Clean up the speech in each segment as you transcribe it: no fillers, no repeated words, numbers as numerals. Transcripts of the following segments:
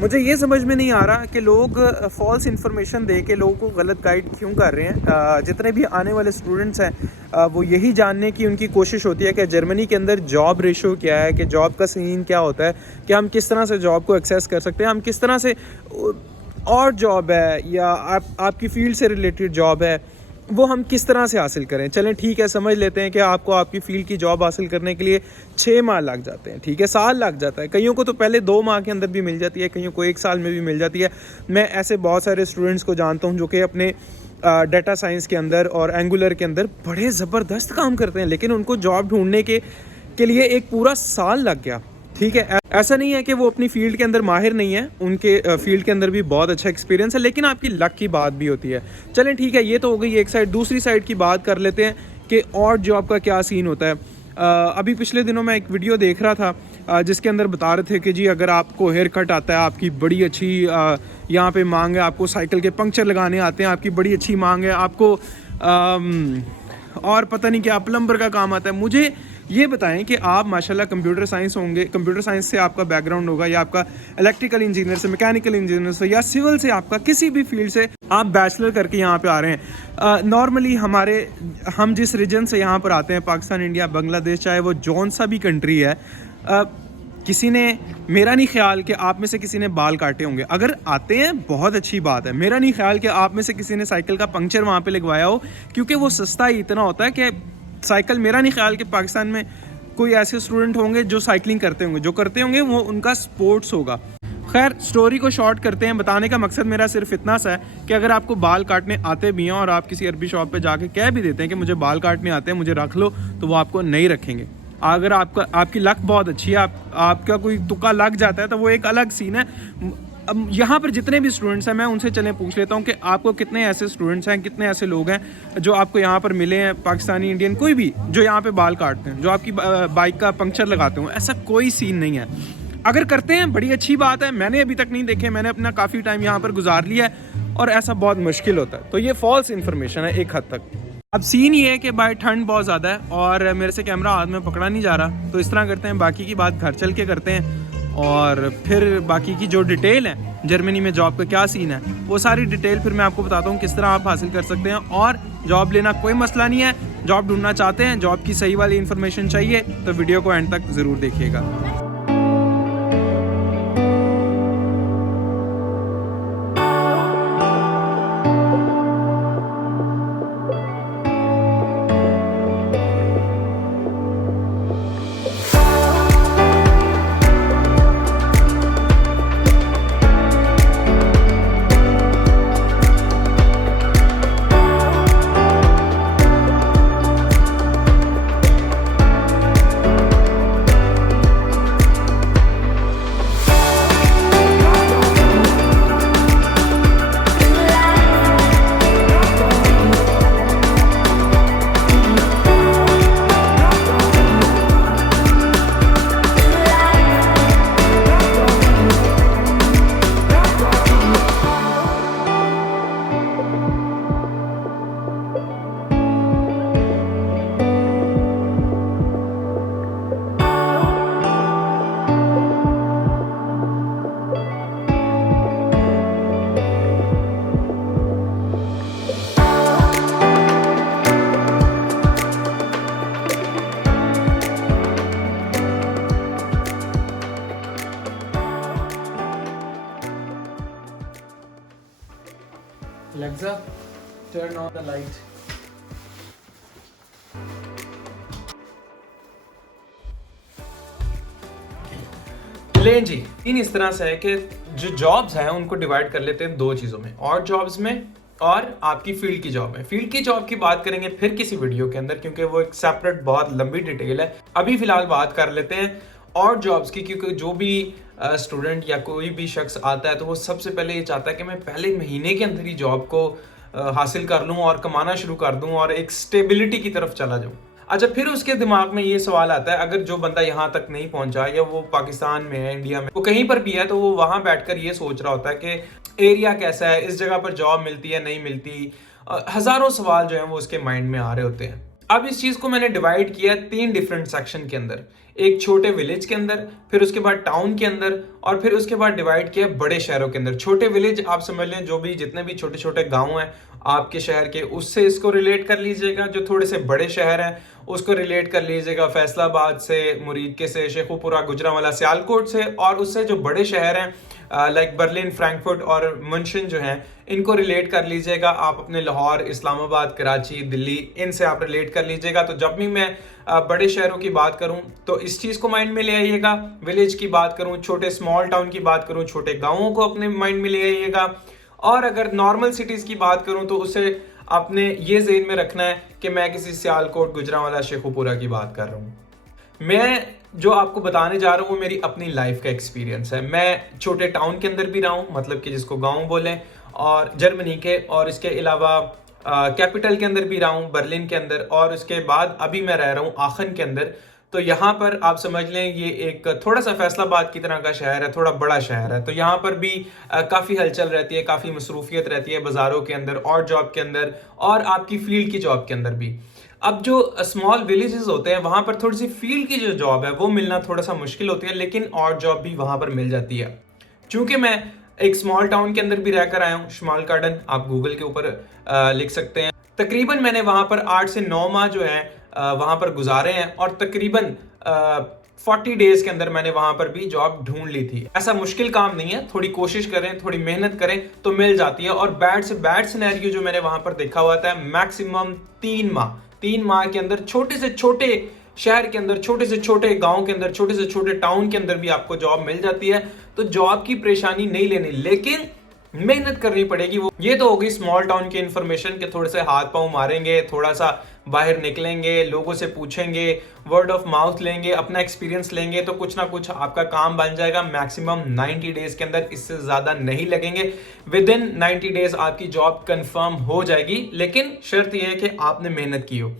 मुझे ये समझ में नहीं आ रहा कि लोग फॉल्स इन्फॉर्मेशन दे के लोगों को गलत गाइड क्यों कर रहे हैं। जितने भी आने वाले स्टूडेंट्स हैं वो यही जानने की उनकी कोशिश होती है कि जर्मनी के अंदर जॉब रेशो क्या है, कि जॉब का सीन क्या होता है, कि हम किस तरह से जॉब को एक्सेस कर सकते हैं, हम किस तरह से और जॉब है या आपकी फील्ड से रिलेटेड जॉब है वो हम किस तरह से हासिल करें। चलें ठीक है, समझ लेते हैं कि आपको आपकी फ़ील्ड की जॉब हासिल करने के लिए 6 माह लग जाते हैं, ठीक है, साल लग जाता है, कईयों को तो पहले 2 माह के अंदर भी मिल जाती है, कईयों को 1 साल में भी मिल जाती है। मैं ऐसे बहुत सारे स्टूडेंट्स को जानता हूँ जो कि अपने डाटा साइंस के अंदर और एंगुलर के अंदर बड़े ज़बरदस्त काम करते हैं, लेकिन उनको जॉब ढूंढने के लिए एक पूरा साल लग गया। ठीक है, ऐसा नहीं है कि वो अपनी फील्ड के अंदर माहिर नहीं है, उनके फील्ड के अंदर भी बहुत अच्छा एक्सपीरियंस है, लेकिन आपकी लक की बात भी होती है। चलें ठीक है, ये तो हो गई एक साइड। दूसरी साइड की बात कर लेते हैं कि और जॉब का क्या सीन होता है। अभी पिछले दिनों मैं एक वीडियो देख रहा था जिसके अंदर बता रहे थे कि जी अगर आपको हेयर कट आता है, आपकी बड़ी अच्छी यहाँ पे मांग है, आपको साइकिल के पंक्चर लगाने आते हैं, आपकी बड़ी अच्छी मांग है, आपको और पता नहीं क्या प्लम्बर का काम आता है। मुझे ये बताएं कि आप माशाल्लाह कंप्यूटर साइंस होंगे, कंप्यूटर साइंस से आपका बैकग्राउंड होगा, या आपका इलेक्ट्रिकल इंजीनियर से, मैकेनिकल इंजीनियर से, या सिविल से, आपका किसी भी फील्ड से आप बैचलर करके यहाँ पे आ रहे हैं। नॉर्मली हम जिस रीजन से यहाँ पर आते हैं, पाकिस्तान, इंडिया, बांग्लादेश, चाहे वो जौन सा भी कंट्री है, किसी ने, मेरा नहीं ख्याल कि आप में से किसी ने बाल काटे होंगे। अगर आते हैं बहुत अच्छी बात है, मेरा नहीं ख्याल कि आप में से किसी ने साइकिल का पंक्चर वहाँ पे लगवाया हो, क्योंकि वो सस्ता ही इतना होता है कि साइकिल, मेरा नहीं ख्याल कि पाकिस्तान में कोई ऐसे स्टूडेंट होंगे जो साइकिलिंग करते होंगे, जो करते होंगे वो उनका स्पोर्ट्स होगा। खैर, स्टोरी को शॉर्ट करते हैं। बताने का मकसद मेरा सिर्फ इतना सा है कि अगर आपको बाल काटने आते भी हैं और आप किसी अरबी शॉप पे जाके कह भी देते हैं कि मुझे बाल काटने आते हैं, मुझे रख लो, तो वो आपको नहीं रखेंगे। अगर आपकी लक बहुत अच्छी है, आपका कोई तुक्का लग जाता है, तो वो एक अलग सीन है। अब यहाँ पर जितने भी स्टूडेंट्स हैं, मैं उनसे चलें पूछ लेता हूँ कि आपको कितने ऐसे स्टूडेंट्स हैं, कितने ऐसे लोग हैं जो आपको यहाँ पर मिले हैं, पाकिस्तानी, इंडियन, कोई भी, जो यहाँ पे बाल काटते हैं, जो आपकी बाइक का पंक्चर लगाते हो। ऐसा कोई सीन नहीं है। अगर करते हैं बड़ी अच्छी बात है, मैंने अभी तक नहीं देखे, मैंने अपना काफ़ी टाइम यहाँ पर गुजार लिया है और ऐसा बहुत मुश्किल होता है। तो ये फॉल्स इन्फॉर्मेशन है एक हद तक। अब सीन ये है कि भाई ठंड बहुत ज़्यादा है और मेरे से कैमरा हाथ में पकड़ा नहीं जा रहा, तो इस तरह करते हैं, बाकी की बात घर चल के करते हैं और फिर बाकी की जो डिटेल है जर्मनी में जॉब का क्या सीन है, वो सारी डिटेल फिर मैं आपको बताता हूँ किस तरह आप हासिल कर सकते हैं। और जॉब लेना कोई मसला नहीं है, जॉब ढूंढना चाहते हैं, जॉब की सही वाली इन्फॉर्मेशन चाहिए, तो वीडियो को एंड तक ज़रूर देखिएगा। Alexa, turn on the light. लें जी, इन इस तरह से है कि जो जॉब्स हैं उनको डिवाइड कर लेते हैं 2 चीज़ों में, और जॉब्स में और आपकी फील्ड की जॉब में। फील्ड की जॉब की बात करेंगे फिर किसी वीडियो के अंदर, क्योंकि वो एक सेपरेट बहुत लंबी डिटेल है। अभी फिलहाल बात कर लेते हैं और जॉब्स की, क्योंकि जो भी स्टूडेंट या कोई भी शख्स आता है तो वो सबसे पहले ये चाहता है कि मैं पहले महीने के अंदर ही जॉब को हासिल कर लूँ और कमाना शुरू कर दूँ और एक स्टेबिलिटी की तरफ चला जाऊँ। अच्छा, फिर उसके दिमाग में ये सवाल आता है, अगर जो बंदा यहाँ तक नहीं पहुंचा या वो पाकिस्तान में है, इंडिया में, वो कहीं पर भी है, तो वो वहां बैठकर ये सोच रहा होता है कि एरिया कैसा है, इस जगह पर जॉब मिलती है, नहीं मिलती, हजारों सवाल जो हैं वो उसके माइंड में आ रहे होते हैं। अब इस चीज को मैंने डिवाइड किया 3 डिफरेंट सेक्शन के अंदर, एक छोटे विलेज के अंदर, फिर उसके बाद टाउन के अंदर, और फिर उसके बाद डिवाइड किया बड़े शहरों के अंदर। छोटे विलेज आप समझ लें जो भी जितने भी छोटे छोटे गांव हैं आपके शहर के, उससे इसको रिलेट कर लीजिएगा। जो थोड़े से बड़े शहर हैं उसको रिलेट कर लीजिएगा फैसलाबाद से, मुरीदके से, शेखुपुरा, गुजरांवाला, सियालकोट से, और उससे जो बड़े शहर हैं लाइक बर्लिन, फ्रैंकफर्ट और मुंशन जो हैं इनको रिलेट कर लीजिएगा आप अपने लाहौर, इस्लामाबाद, कराची, दिल्ली, इनसे आप रिलेट कर लीजिएगा। तो जब भी मैं बड़े शहरों की बात करूं तो इस चीज़ को माइंड में ले आइएगा। विलेज की बात करूं, छोटे स्मॉल टाउन की बात करूं, छोटे गांवों को अपने माइंड में ले आइएगा। और अगर नॉर्मल सिटीज़ की बात करूं तो उसे आपने ये ज़हन में रखना है कि मैं किसी सियालकोट, गुजरांवाला, शेखुपुरा की बात कर रहा हूँ। मैं जो आपको बताने जा रहा हूँ वो मेरी अपनी लाइफ का एक्सपीरियंस है। मैं छोटे टाउन के अंदर भी रहा हूँ, मतलब कि जिसको गांव बोलें, और जर्मनी के, और इसके अलावा कैपिटल के अंदर भी रहा हूँ, बर्लिन के अंदर, और उसके बाद अभी मैं रह रहा हूँ आखन के अंदर। तो यहाँ पर आप समझ लें ये एक थोड़ा सा फैसलाबाद की तरह का शहर है, थोड़ा बड़ा शहर है। तो यहाँ पर भी काफ़ी हलचल रहती है, काफ़ी मसरूफियत रहती है बाज़ारों के अंदर और जॉब के अंदर, और आपकी फील्ड की जॉब के अंदर भी। अब जो स्मॉल विलेजेस होते हैं वहाँ पर थोड़ी सी फील्ड की जो जॉब है वो मिलना थोड़ा सा मुश्किल होती है, लेकिन और जॉब भी वहाँ पर मिल जाती है। चूँकि मैं एक स्मॉल टाउन के अंदर भी रहकर आया हूँ, स्मॉल गार्डन आप गूगल के ऊपर लिख सकते हैं। तकरीबन मैंने वहाँ पर 8 से 9 माह जो है वहाँ पर गुजारे हैं, और तकरीबन 40 डेज के अंदर मैंने वहाँ पर भी जॉब ढूंढ ली थी। ऐसा मुश्किल काम नहीं है, थोड़ी कोशिश करें, थोड़ी मेहनत करें तो मिल जाती है। और बैड से बैड सिनेरियो जो मैंने वहाँ पर देखा हुआ था, मैक्सिमम 3 माह के अंदर छोटे से छोटे शहर के अंदर, छोटे से छोटे गांव के अंदर, छोटे से छोटे टाउन के अंदर भी आपको जॉब मिल जाती है। तो जॉब की परेशानी नहीं लेनी, लेकिन मेहनत करनी पड़ेगी। वो ये तो होगी स्मॉल टाउन की इंफॉर्मेशन के, थोड़े से हाथ पांव मारेंगे, थोड़ा सा बाहर निकलेंगे, लोगों से पूछेंगे, वर्ड ऑफ माउथ लेंगे, अपना एक्सपीरियंस लेंगे, तो कुछ ना कुछ आपका काम बन जाएगा। मैक्सिमम 90 डेज के अंदर, इससे ज्यादा नहीं लगेंगे। विद इन 90 डेज आपकी जॉब कंफर्म हो जाएगी, लेकिन शर्त यह है कि आपने मेहनत की हो।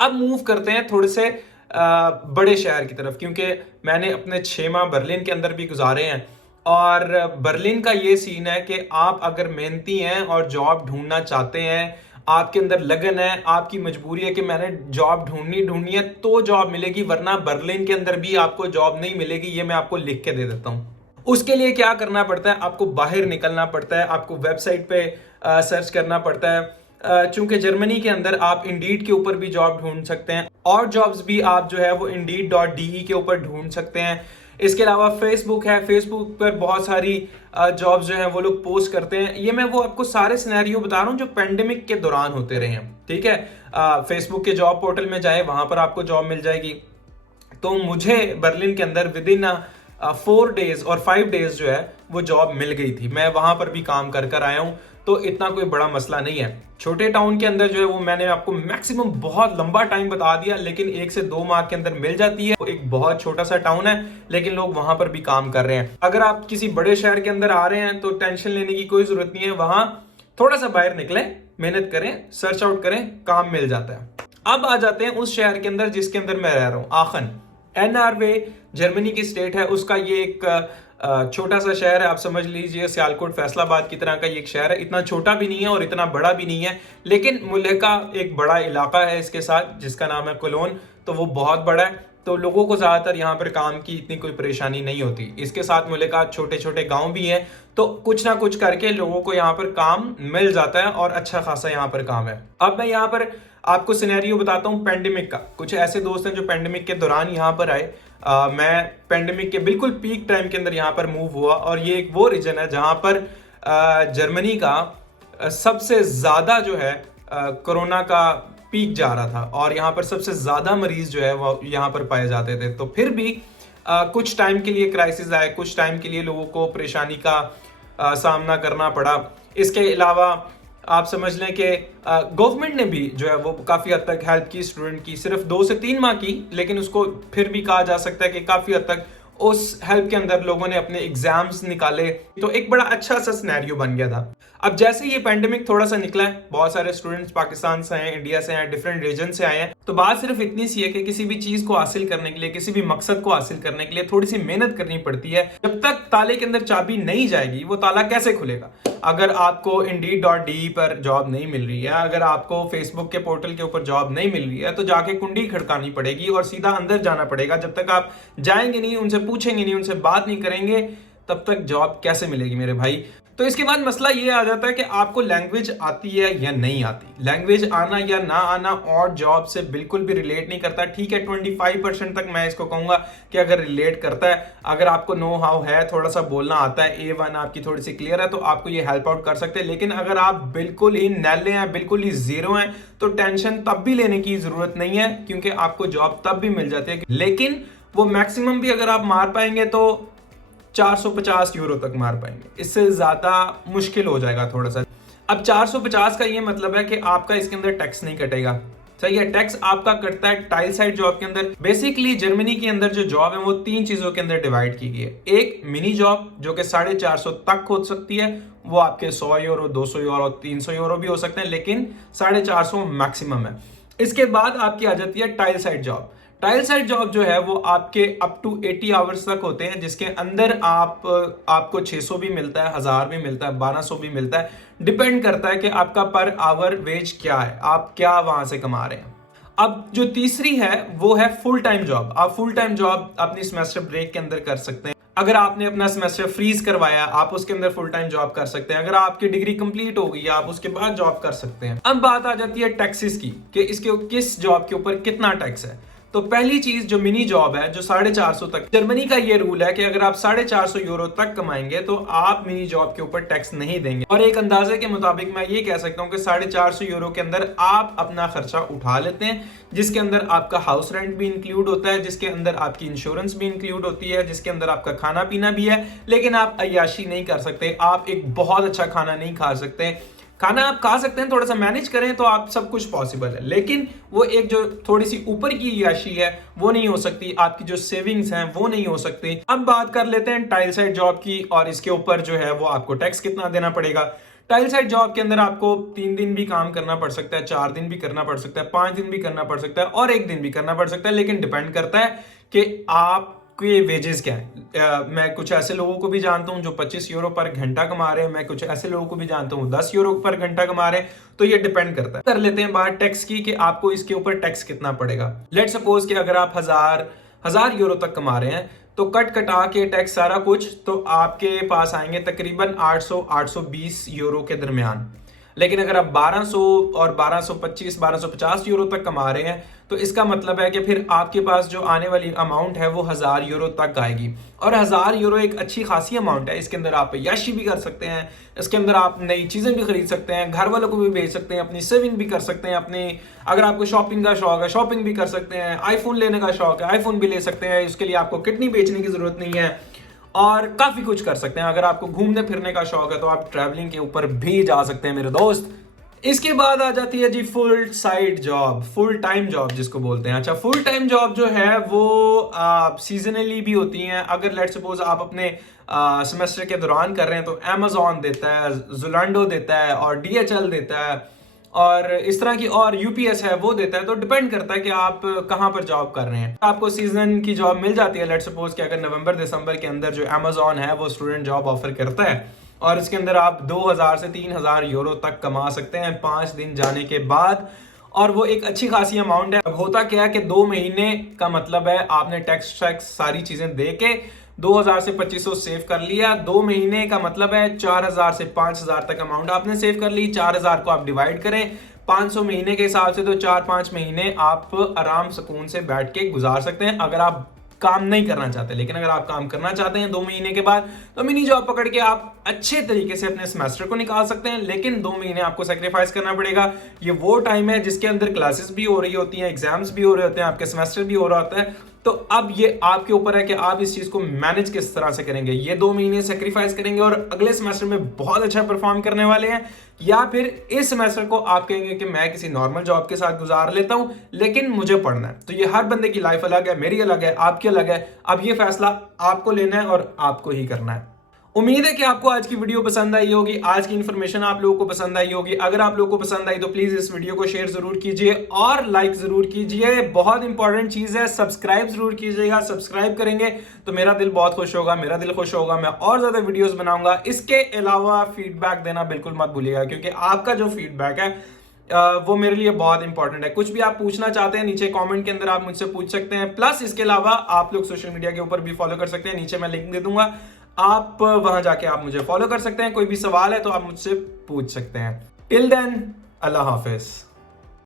अब मूव करते हैं थोड़े से बड़े शहर की तरफ, क्योंकि मैंने अपने 6 माह बर्लिन के अंदर भी गुजारे हैं। और बर्लिन का ये सीन है कि आप अगर मेहनती हैं और जॉब ढूंढना चाहते हैं, आपके अंदर लगन है, आपकी मजबूरी है कि मैंने जॉब ढूंढनी है, तो जॉब मिलेगी, वरना बर्लिन के अंदर भी आपको जॉब नहीं मिलेगी। ये मैं आपको लिख के दे देता हूँ। उसके लिए क्या करना पड़ता है, आपको बाहर निकलना पड़ता है, आपको वेबसाइट पे सर्च करना पड़ता है। चूंकि जर्मनी के अंदर आप इंडीड के ऊपर भी जॉब ढूंढ सकते हैं, और जॉब्स भी आप जो है वो indeed.de के ऊपर ढूंढ सकते हैं। इसके अलावा फेसबुक है, फेसबुक पर बहुत सारी जॉब्स जो हैं वो लोग पोस्ट करते हैं। ये मैं वो आपको सारे सिनेरियो बता रहा हूँ जो पेंडेमिक के दौरान होते रहे हैं, ठीक है। फेसबुक के जॉब पोर्टल में जाए, वहां पर आपको जॉब मिल जाएगी। तो मुझे बर्लिन के अंदर विद इन 4 डेज और 5 डेज जो है वो जॉब मिल गई थी। मैं वहां पर भी काम कर कर आया हूँ, तो इतना कोई बड़ा मसला नहीं है। छोटे टाउन के अंदर जो है वो मैंने आपको मैक्सिमम बहुत लंबा टाइम बता दिया, लेकिन 1 से 2 माह के अंदर मिल जाती है। एक बहुत छोटा सा टाउन है, लेकिन लोग वहां पर भी काम कर रहे हैं। अगर आप किसी बड़े शहर के अंदर आ रहे हैं तो टेंशन लेने की कोई जरूरत नहीं है। वहां थोड़ा सा बाहर निकलें, मेहनत करें, सर्च आउट करें, काम मिल जाता है। अब आ जाते हैं उस शहर के अंदर जिसके अंदर मैं रह रहा हूँ, आखन। NRW जर्मनी की स्टेट है, उसका ये एक छोटा सा शहर है। आप समझ लीजिए सियालकोट, फैसलाबाद की तरह का ये एक शहर है। इतना छोटा भी नहीं है और इतना बड़ा भी नहीं है, लेकिन मुल्क का एक बड़ा इलाका है इसके साथ, जिसका नाम है कोलोन। तो वो बहुत बड़ा है, तो लोगों को ज़्यादातर यहाँ पर काम की इतनी कोई परेशानी नहीं होती। इसके साथ मुल्क का छोटे छोटे गाँव भी हैं, तो कुछ ना कुछ करके लोगों को यहाँ पर काम मिल जाता है, और अच्छा खासा यहाँ पर काम है। अब मैं यहाँ पर आपको सिनेरियो बताता हूँ पेंडेमिक का। कुछ ऐसे दोस्त हैं जो पेंडेमिक के दौरान यहाँ पर आए। मैं पेंडेमिक के बिल्कुल पीक टाइम के अंदर यहाँ पर मूव हुआ, और ये एक वो रीजन है जहाँ पर जर्मनी का सबसे ज़्यादा जो है कोरोना का पीक जा रहा था, और यहाँ पर सबसे ज़्यादा मरीज जो है वो यहाँ पर पाए जाते थे। तो फिर भी कुछ टाइम के लिए क्राइसिस आए, कुछ टाइम के लिए लोगों को परेशानी का सामना करना पड़ा। इसके अलावा आप समझ लें कि गवर्नमेंट ने भी जो है वो काफ़ी हद तक हेल्प की स्टूडेंट की, सिर्फ 2 से 3 माह की, लेकिन उसको फिर भी कहा जा सकता है कि काफ़ी हद तक उस हेल्प के अंदर लोगों ने अपने एग्जाम्स निकाले। तो एक बड़ा अच्छा सा सिनेरियो बन गया था। अब जैसे ये पेंडेमिक थोड़ा सा निकला है, बहुत सारे स्टूडेंट्स पाकिस्तान से हैं, इंडिया से हैं, डिफरेंट रीजन से आए हैं। तो बात सिर्फ इतनी सी है कि किसी भी चीज को हासिल करने के लिए, किसी भी मकसद को हासिल करने के लिए थोड़ी सी मेहनत करनी पड़ती है। जब तक ताले के अंदर चाबी नहीं जाएगी वो ताला कैसे खुलेगा। अगर आपको Indeed.de पर जॉब नहीं मिल रही है, अगर आपको फेसबुक के पोर्टल के ऊपर जॉब नहीं मिल रही है, तो जाके कुंडी खड़कानी पड़ेगी और सीधा अंदर जाना पड़ेगा। जब तक आप जाएंगे नहीं, उनसे पूछेंगे नहीं, उनसे बात नहीं करेंगे, तब तक जॉब कैसे मिलेगी मेरे भाई। तो इसके बाद मसला ये आ जाता है कि आपको लैंग्वेज आती है या नहीं आती। लैंग्वेज आना या ना आना और जॉब से बिल्कुल भी रिलेट नहीं करता। ठीक है, 25% तक मैं इसको कहूंगा कि अगर रिलेट करता है, अगर आपको नो हाउ है, थोड़ा सा बोलना आता है, A1 आपकी थोड़ी सी क्लियर है, तो आपको ये हेल्प आउट कर सकते हैं। लेकिन अगर आप बिल्कुल ही नैले हैं, बिल्कुल ही जीरो हैं, तो टेंशन तब भी लेने की जरूरत नहीं है, क्योंकि आपको जॉब तब भी मिल जाती है। लेकिन वो मैक्सिमम भी अगर आप मार पाएंगे तो 450 यूरो तक मार पाएंगे, इससे ज्यादा मुश्किल हो जाएगा थोड़ा सा। अब 450 का ये मतलब है कि आपका इसके अंदर टैक्स नहीं कटेगा, सही है। टैक्स आपका कटता है टाइल साइड जॉब के अंदर। बेसिकली जर्मनी के अंदर जो जॉब है वो 3 चीजों के अंदर डिवाइड की गई है। एक मिनी जॉब जो कि 450 तक हो सकती है, वो आपके 100 यूरो, 200 यूरो, 300 यूरो भी हो सकते हैं, लेकिन 450 मैक्सिमम है। इसके बाद आपकी आ जाती है tile side job. Tile side job जो है वो आपके अप टू 80 आवर्स तक होते हैं, जिसके अंदर आपको 600 भी मिलता है, 1000 भी मिलता है, 1200 भी मिलता है। डिपेंड करता है कि आपका पर आवर वेज क्या है, आप क्या वहां से कमा रहे हैं। अब जो तीसरी है वो है फुल टाइम जॉब। आप फुल टाइम जॉब अपनी सेमेस्टर ब्रेक के अंदर कर सकते हैं। अगर आपने अपना सेमेस्टर फ्रीज करवाया, आप उसके अंदर फुल टाइम जॉब कर सकते हैं। अगर आपकी डिग्री कंप्लीट हो गई, आप उसके बाद जॉब कर सकते हैं। अब बात आ जाती है टैक्सेस की कि इसके किस जॉब के ऊपर कितना टैक्स है। तो पहली चीज जो मिनी जॉब है, जो 450 तक, जर्मनी का ये रूल है कि अगर आप 450 यूरो तक कमाएंगे तो आप मिनी जॉब के ऊपर टैक्स नहीं देंगे। और एक अंदाजे के मुताबिक मैं ये कह सकता हूं कि 450 यूरो के अंदर आप अपना खर्चा उठा लेते हैं, जिसके अंदर आपका हाउस रेंट भी इंक्लूड होता है, जिसके अंदर आपकी इंश्योरेंस भी इंक्लूड होती है, जिसके अंदर आपका खाना पीना भी है। लेकिन आप अय्याशी नहीं कर सकते, आप एक बहुत अच्छा खाना नहीं खा सकते। खाना आप खा सकते हैं, थोड़ा सा मैनेज करें तो आप सब कुछ पॉसिबल है, लेकिन वो एक जो थोड़ी सी ऊपर की याशी है वो नहीं हो सकती। आपकी जो सेविंग्स हैं वो नहीं हो सकती। अब बात कर लेते हैं टाइल साइड जॉब की, और इसके ऊपर जो है वो आपको टैक्स कितना देना पड़ेगा। टाइल साइड जॉब के अंदर आपको 3 दिन भी काम करना पड़ सकता है, 4 दिन भी करना पड़ सकता है, 5 दिन भी करना पड़ सकता है, और 1 दिन भी करना पड़ सकता है। लेकिन डिपेंड करता है कि आप ये वेजेस क्या है। मैं कुछ ऐसे लोगों को भी जानता हूं जो 25 यूरो पर घंटा कमा रहे हैं, मैं कुछ ऐसे लोगों को भी जानता हूं 10 यूरो पर घंटा कमा रहे हैं। तो ये डिपेंड करता है। कर लेते हैं बात टैक्स की कि आपको इसके ऊपर टैक्स कितना पड़ेगा। लेट सपोज कि अगर आप 1000 यूरो तक कमा रहे हैं, तो कट कटा के टैक्स सारा कुछ, तो आपके पास आएंगे तकरीबन 800-820 यूरो के दरमियान। लेकिन अगर आप 1200 और 1250 यूरो तक कमा रहे हैं, तो इसका मतलब है कि फिर आपके पास जो आने वाली अमाउंट है वो 1000 यूरो तक आएगी। और 1000 यूरो एक अच्छी खासी अमाउंट है। इसके अंदर आप याशी भी कर सकते हैं, इसके अंदर आप नई चीजें भी खरीद सकते हैं, घर वालों को भी भेज सकते हैं, अपनी सेविंग भी कर सकते हैं, अपनी अगर आपको शॉपिंग का शौक है शॉपिंग भी कर सकते हैं, आईफोन लेने का शौक है आईफोन भी ले सकते हैं। उसके लिए आपको किडनी बेचने की जरूरत नहीं है, और काफी कुछ कर सकते हैं। अगर आपको घूमने फिरने का शौक है तो आप ट्रैवलिंग के ऊपर भी जा सकते हैं मेरे दोस्त। इसके बाद आ जाती है जी full side job, full time job जिसको बोलते हैं। अच्छा, फुल टाइम जॉब जो है वो सीजनली भी होती हैं। अगर लेट सपोज आप अपने सेमेस्टर के दौरान कर रहे हैं तो अमेजॉन देता है, ज़ोलैंडो देता है, और DHL देता है, और इस तरह की और UPS है वो देता है। तो डिपेंड करता है कि आप कहाँ पर जॉब कर रहे हैं। आपको सीजन की जॉब मिल जाती है। लेट सपोज कि अगर नवंबर दिसंबर के अंदर जो अमेजॉन है वो स्टूडेंट जॉब ऑफर करता है, और इसके अंदर आप 2000 से 3000 यूरो तक कमा सकते हैं 5 दिन जाने के बाद, और वो एक अच्छी खासी अमाउंट है। अब होता क्या है कि 2 महीने का मतलब है आपने टैक्स सारी चीजें दे के 2000 से 2500 सेव कर लिया। 2 महीने का मतलब है 4000 से 5000 तक अमाउंट आपने सेव कर ली। 4000 को आप डिवाइड करें 500 महीने के हिसाब से, तो 4-5 महीने आप आराम सुकून से बैठ के गुजार सकते हैं अगर आप काम नहीं करना चाहते। लेकिन अगर आप काम करना चाहते हैं 2 महीने के बाद, तो मिनी जॉब पकड़ के आप अच्छे तरीके से अपने सेमेस्टर को निकाल सकते हैं। लेकिन 2 महीने आपको सेक्रीफाइस करना पड़ेगा। ये वो टाइम है जिसके अंदर क्लासेस भी हो रही होती हैं, एग्जाम्स भी हो रहे होते हैं, आपके सेमेस्टर भी हो रहा होता है। तो अब ये आपके ऊपर है कि आप इस चीज को मैनेज किस तरह से करेंगे। ये 2 महीने सेक्रीफाइस करेंगे और अगले सेमेस्टर में बहुत अच्छा परफॉर्म करने वाले हैं, या फिर इस सेमेस्टर को आप कहेंगे कि मैं किसी नॉर्मल जॉब के साथ गुजार लेता हूं लेकिन मुझे पढ़ना है। तो ये हर बंदे की लाइफ अलग है, मेरी अलग है, आपकी अलग है। अब ये फैसला आपको लेना है और आपको ही करना है। उम्मीद है कि आपको आज की वीडियो पसंद आई होगी, आज की इन्फॉर्मेशन आप लोगों को पसंद आई होगी। अगर आप लोगों को पसंद आई तो प्लीज इस वीडियो को शेयर जरूर कीजिए और लाइक जरूर कीजिए। बहुत इंपॉर्टेंट चीज है, सब्सक्राइब जरूर कीजिएगा। सब्सक्राइब करेंगे तो मेरा दिल बहुत खुश होगा, मेरा दिल खुश होगा, मैं और ज्यादा वीडियोस बनाऊंगा। इसके अलावा फीडबैक देना बिल्कुल मत भूलिएगा, क्योंकि आपका जो फीडबैक है वो मेरे लिए बहुत इंपॉर्टेंट है। कुछ भी आप पूछना चाहते हैं नीचे कमेंट के अंदर आप मुझसे पूछ सकते हैं। प्लस इसके अलावा आप लोग सोशल मीडिया के ऊपर भी फॉलो कर सकते हैं, नीचे मैं लिंक दे दूंगा, आप वहां जाके आप मुझे फॉलो कर सकते हैं। कोई भी सवाल है तो आप मुझसे पूछ सकते हैं। टिल देन, अल्लाह हाफिज।